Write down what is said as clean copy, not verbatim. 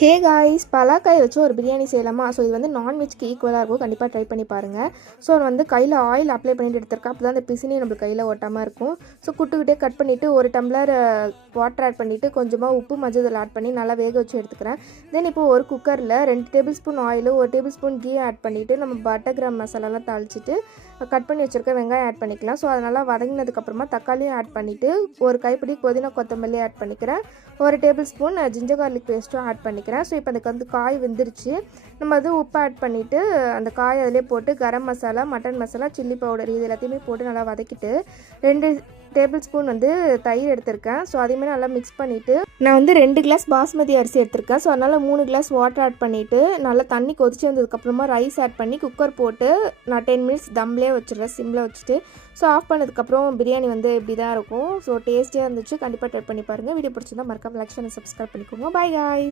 Hey guys, பலாக்காய் வச்சு ஒரு பிரியாணி செய்யலாமா? ஸோ இது வந்து நான்வெஜ்க்கு ஈக்குவலாக இருக்கும். கண்டிப்பாக ட்ரை பண்ணி பாருங்கள். ஸோ வந்து கையில் ஆயில் அப்ளை பண்ணிட்டு எடுத்திருக்கேன். அப்போ தான் அந்த பிசினி நம்மளுக்கு கையில் ஒட்டாமல் இருக்கும். ஸோ குட்டுக்கிட்டே கட் பண்ணிவிட்டு ஒரு டம்ளர் வாட்டர் ஆட் பண்ணிவிட்டு கொஞ்சமாக உப்பு மஞ்சள் ஆட் பண்ணி நல்லா வேக வச்சு எடுத்துக்கிறேன். தென் இப்போ ஒரு குக்கரில் 2 tablespoon oil, 1 tablespoon ghee add பண்ணிவிட்டு நம்ம பட்டர் கிராம் மசாலாலாம் தாளிச்சிட்டு கட் பண்ணி வச்சுருக்க வெங்காயம் ஆட் பண்ணிக்கலாம். ஸோ அது நல்லா வதங்கினதுக்கப்புறமா தக்காளியும் ஆட் பண்ணிவிட்டு ஒரு கைப்பிடி புதினா கொத்தமல்லி ஆட் பண்ணிக்கிறேன். 1 டேபிள் ஸ்பூன் ஜிஞ்சர் கார்லிக் பேஸ்ட்டும் ஆட் பண்ணிக்கிறேன். ஸோ இப்போ அதுக்கு வந்து காய் வெந்துருச்சு. நம்ம அது உப்பு ஆட் பண்ணிவிட்டு அந்த காய் அதிலே போட்டு garam masala, mutton masala, chilli powder இது எல்லாத்தையுமே போட்டு நல்லா வதக்கிட்டு 2 டேபிள் ஸ்பூன் வந்து தயிர் எடுத்திருக்கேன். ஸோ அதையுமே நல்லா மிக்ஸ் பண்ணிவிட்டு நான் வந்து 2 கிளாஸ் பாஸ்மதி அரிசி எடுத்திருக்கேன். ஸோ அதனால் 3 கிளாஸ் வாட்டர் ஆட் பண்ணிவிட்டு நல்லா தண்ணி கொதிச்சு வந்ததுக்கப்புறமா ரைஸ் ஆட் பண்ணி குக்கர் போட்டு நான் 10 மினிட்ஸ் தம்லேயே வச்சுருவேன், சிம்மில் வச்சுட்டு. ஸோ ஆஃப் பண்ணதுக்கப்புறம் பிரியாணி வந்து இப்படி தான் இருக்கும். ஸோ டேஸ்டியாக இருந்துச்சு. கண்டிப்பாக ட்ரை பண்ணி பாருங்கள். வீடியோ பிடிச்சிருந்தா மறக்காம லைக் பண்ணி சப்ஸ்கிரைப் பண்ணிக்கோங்க. பாய் காய்.